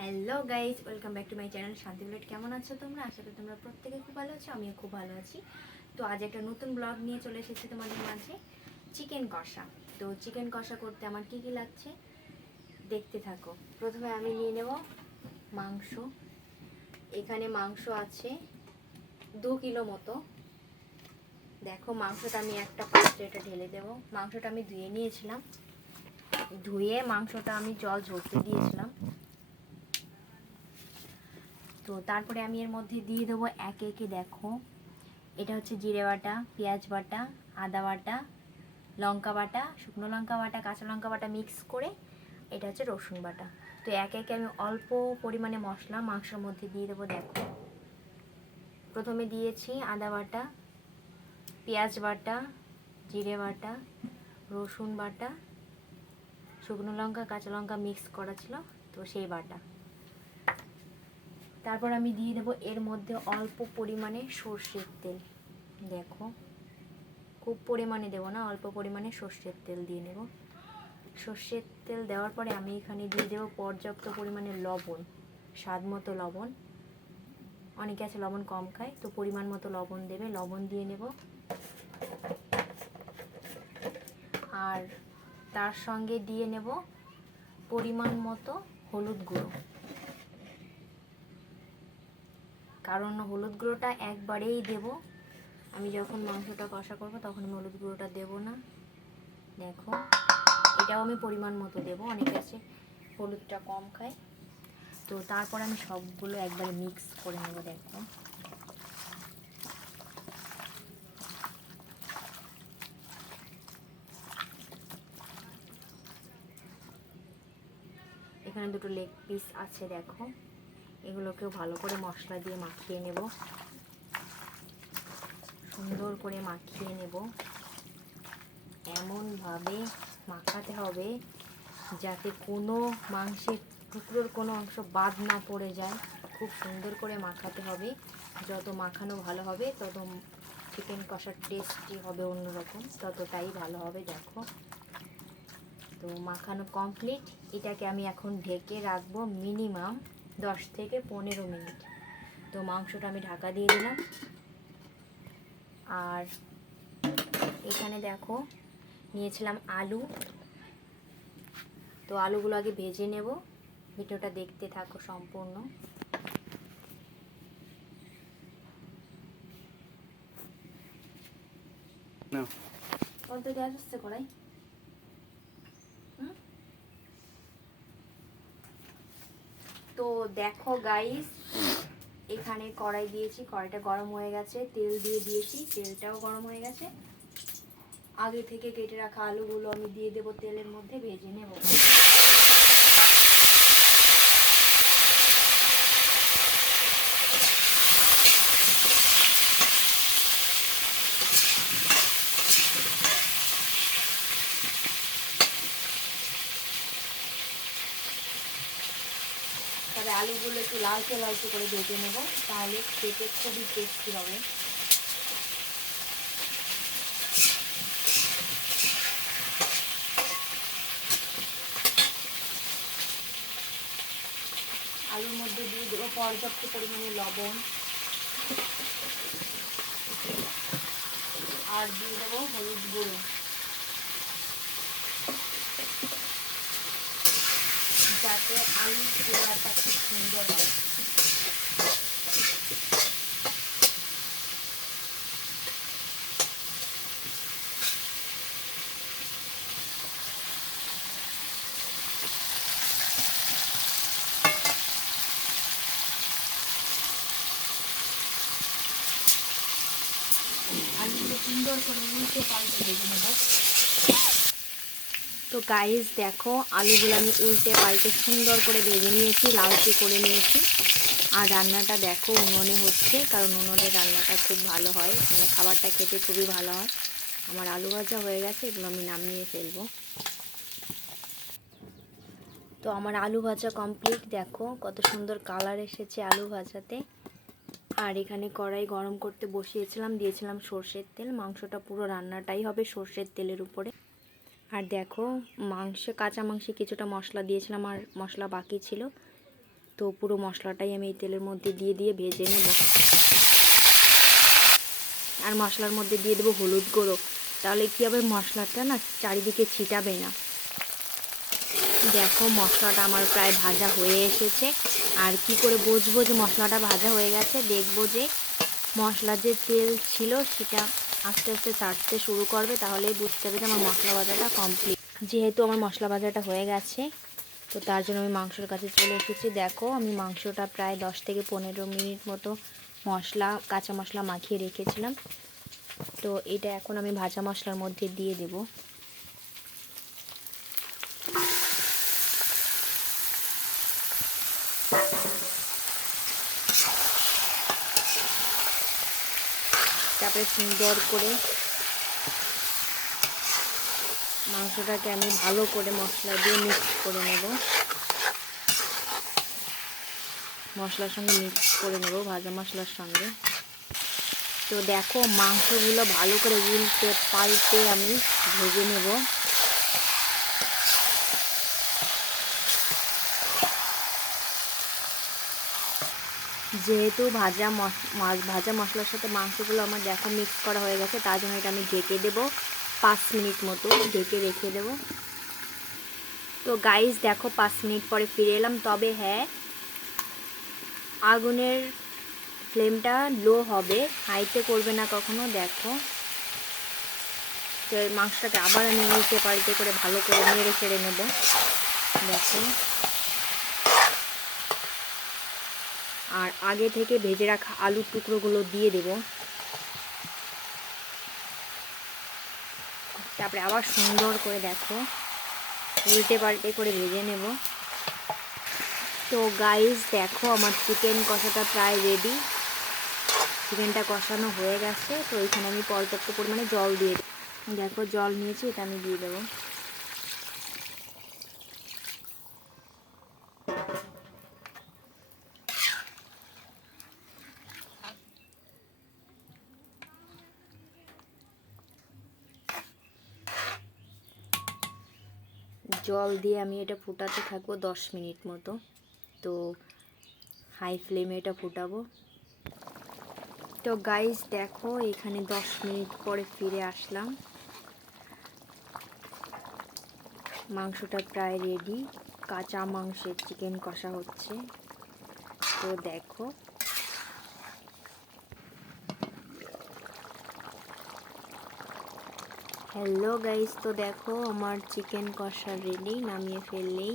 Hello guys welcome back to my channel Shanti bullet কেমন আছো তোমরা? আশা করি তোমরা প্রত্যেকে খুব ভালো আছো, আমিও খুব ভালো আছি। তো আজ একটা নতুন ব্লগ নিয়ে চলে এসেছি তোমাদের মাঝে চিকেন কষা। তো চিকেন কষা করতে আমার কি কি লাগছে, দেখতে থাকো। প্রথমে আমি নিয়ে নেব মাংস। এখানে মাংস আছে দু কিলো মতো। দেখো, মাংসটা আমি একটা পাত্রে এটা ঢেলে দেবো। মাংসটা আমি ধুয়ে নিয়েছিলাম। ধুয়ে মাংসটা আমি জল ঝরতে দিয়েছিলাম। তো তারপরে আমি এর মধ্যে দিয়ে দেবো একে একে দেখো। এটা হচ্ছে জিরে বাটা, পেঁয়াজ বাটা, আদা বাটা, লঙ্কা বাটা, শুকনো লঙ্কা বাটা, কাঁচা লঙ্কা বাটা মিক্স করে এটা হচ্ছে রসুন বাটা। তো একে একে আমি অল্প পরিমাণে মশলা মাংসের মধ্যে দিয়ে দেবো দেখো। প্রথমে দিয়েছি আদা বাটা, পেঁয়াজ বাটা, জিরে বাটা, রসুন বাটা, শুকনো লঙ্কা, কাঁচা লঙ্কা মিক্স করা ছিল, তো সেই বাটা। তারপর আমি দিয়ে দেবো এর মধ্যে অল্প পরিমাণে সর্ষের তেল। দেখো, খুব পরিমাণে দেবো না, অল্প পরিমাণে সর্ষের তেল দিয়ে নেব। সর্ষের তেল দেওয়ার পরে আমি এখানে দিয়ে দেবো পর্যাপ্ত পরিমাণে লবণ, স্বাদ মতো লবণ। অনেকে আছে লবণ কম খায়, তো পরিমাণ মতো লবণ দেবে, লবণ দিয়ে নেব। আর তার সঙ্গে দিয়ে নেব পরিমাণ মতো হলুদ গুঁড়ো। কারণ হলুদ গুঁড়োটা একবারেই দেব। আমি যখন মাংসটা কষা করব তখন আমি হলুদ গুঁড়োটা দেব না। দেখো, এটাও আমি পরিমাণ মতো দেবো, অনেকে আছে হলুদটা কম খায়। তো তারপর আমি সবগুলো একবারে মিক্স করে নেব, দেখো। এখানে দুটো লেগ পিস আছে, দেখো। এগুলোকেও ভালো করে মশলা দিয়ে মাখিয়ে নেব। সুন্দর করে মাখিয়ে নেব। এমনভাবে মাখাতে হবে যাতে কোনো মাংসের টুকরোর কোনো অংশ বাদ না পড়ে যায়। খুব সুন্দর করে মাখাতে হবে। যত মাখানো ভালো হবে, তত চিকেন কষার টেস্টি হবে অন্যরকম। ততটাই ভালো হবে, দেখো। তো মাখানো কমপ্লিট এটাকে আমি এখন ঢেকে রাখব মিনিমাম দশ থেকে পনেরো মিনিট। তো মাংসটা আমি ঢাকা দিয়ে দিলাম। আর এখানে দেখো নিয়েছিলাম আলু। তো আলুগুলো আগে ভেজে নেব। ভিডিওটা দেখতে থাকো সম্পূর্ণ। কত গ্যাস আসছে কড়াই তো দেখো গাইস এখানে কড়াই দিয়েছি, কড়াইটা গরম হয়ে গেছে, তেল দিয়ে দিয়েছি, তেলটাও গরম হয়ে গেছে। আগে থেকে কেটে রাখা আলুগুলো আমি দিয়ে দেবো তেলের মধ্যে, ভেজে নেব তবে আলুগুলো একটু লালচে লালচে করে ভেজে নেব, তাহলে খেতে খুবই টেস্টি হবে। আলুর মধ্যে দিয়ে দেবো পর্যাপ্ত পরিমাণে লবণ। আর দিয়ে দেবো হলুদ গুঁড়ো। যাতে আলুর ফ্লেভারটা খুব সুন্দর হয়। আলুগুলো সুন্দর করে উল্টে পাল্টে ভেজে নেব তো গাইস দেখো, আলুগুলো আমি উল্টে পাল্টে সুন্দর করে ভেজে নিয়েছি, লালচে করে নিয়েছি। আর রান্নাটা দেখো, উনুনে হচ্ছে, কারণ উনুনে রান্নাটা খুব ভালো হয়। মানে খাবারটা খেতে খুবই ভালো হয়। আমার আলু ভাজা হয়ে গেছে, এগুলো আমি নামিয়ে ফেলব। তো আমার আলু ভাজা কমপ্লিট দেখো, কত সুন্দর কালার এসেছে আলু ভাজাতে। আর এখানে কড়াই গরম করতে বসিয়েছিলাম, দিয়েছিলাম সর্ষের তেল। মাংসটা পুরো রান্নাটাই হবে সর্ষের তেলের উপরে। আর দেখো, মাংস, কাঁচা মাংসে কিছুটা মশলা দিয়েছিলাম আর মশলা বাকি ছিল। তো পুরো মশলাটাই আমি এই তেলের মধ্যে দিয়ে দিয়ে ভেজে নেব। আর মশলার মধ্যে দিয়ে দেবো হলুদ গুঁড়ো। তাহলে কী হবে, মশলাটা না চারিদিকে ছিটাবে না। দেখো, মশলাটা আমার প্রায় ভাজা হয়ে এসেছে। আর কি করে বুঝব যে মশলাটা ভাজা হয়ে গেছে? দেখব যে মশলার যে তেল ছিল সেটা আস্তে আস্তে চাটতে শুরু করবে, তাহলেই বুঝতে হবে যে আমার মশলা ভাজাটা কমপ্লিট যেহেতু আমার মশলা ভাজাটা হয়ে গেছে, তো তার জন্য আমি মাংসর কাছে চলে এসেছি। দেখো, আমি মাংসটা প্রায় দশ থেকে পনেরো মিনিট মতো মশলা, কাঁচা মশলা মাখিয়ে রেখেছিলাম। তো এটা এখন আমি ভাজা মশলার মধ্যে দিয়ে দেবো। তারপরে সুন্দর করে মাংসটাকে আমি ভালো করে মশলা দিয়ে মিক্স করে নেব। মশলার সঙ্গে মিক্স করে নেব, ভাজা মশলার সঙ্গে। তো দেখো মাংসগুলো ভালো করে উল্টে পাল্টে আমি ভেজে নেব। যেহেতু ভাজা মাছ ভাজা মশলার সাথে মাংসগুলো আমার দেখো মিক্স করা হয়ে গেছে, তার জন্য এটা আমি ঢেকে দেবো পাঁচ মিনিট মতো, ঢেকে রেখে দেবো। তো গাইস দেখো পাঁচ মিনিট পরে ফিরে এলাম, তবে হ্যাঁ আগুনের ফ্লেমটা লো হবে হাইতে করবে না কখনো, দেখো। মাংসটাকে আবার আমি উল্টে পাল্টে করে ভালো করে নেড়ে চেড়ে নেব। দেখো। আর আগে থেকে ভেজে রাখা আলুর টুকরোগুলো দিয়ে দেব। তারপরে আবার সুন্দর করে দেখো, উল্টে পাল্টে করে ভেজে নেব। তো গাইস দেখো আমার চিকেন কষাটা প্রায় রেডি চিকেনটা কষানো হয়ে গেছে, তো এখানে আমি পর্যাপ্ত পরিমাণে জল দিয়ে দেখো জল নিয়েছি, এটা আমি দিয়ে দেবো। জল দিয়ে আমি এটা ফুটাতে থাকব দশ মিনিট মতো। তো হাই ফ্লেমে এটা ফুটাবো। তো গাইস দেখো, এখানে দশ মিনিট পরে ফিরে আসলাম। মাংসটা প্রায় রেডি কাঁচা মাংসের চিকেন কষা হচ্ছে। তো দেখো। হ্যালো গাইস তো দেখো আমার চিকেন কষা রেডি নামিয়ে ফেললেই।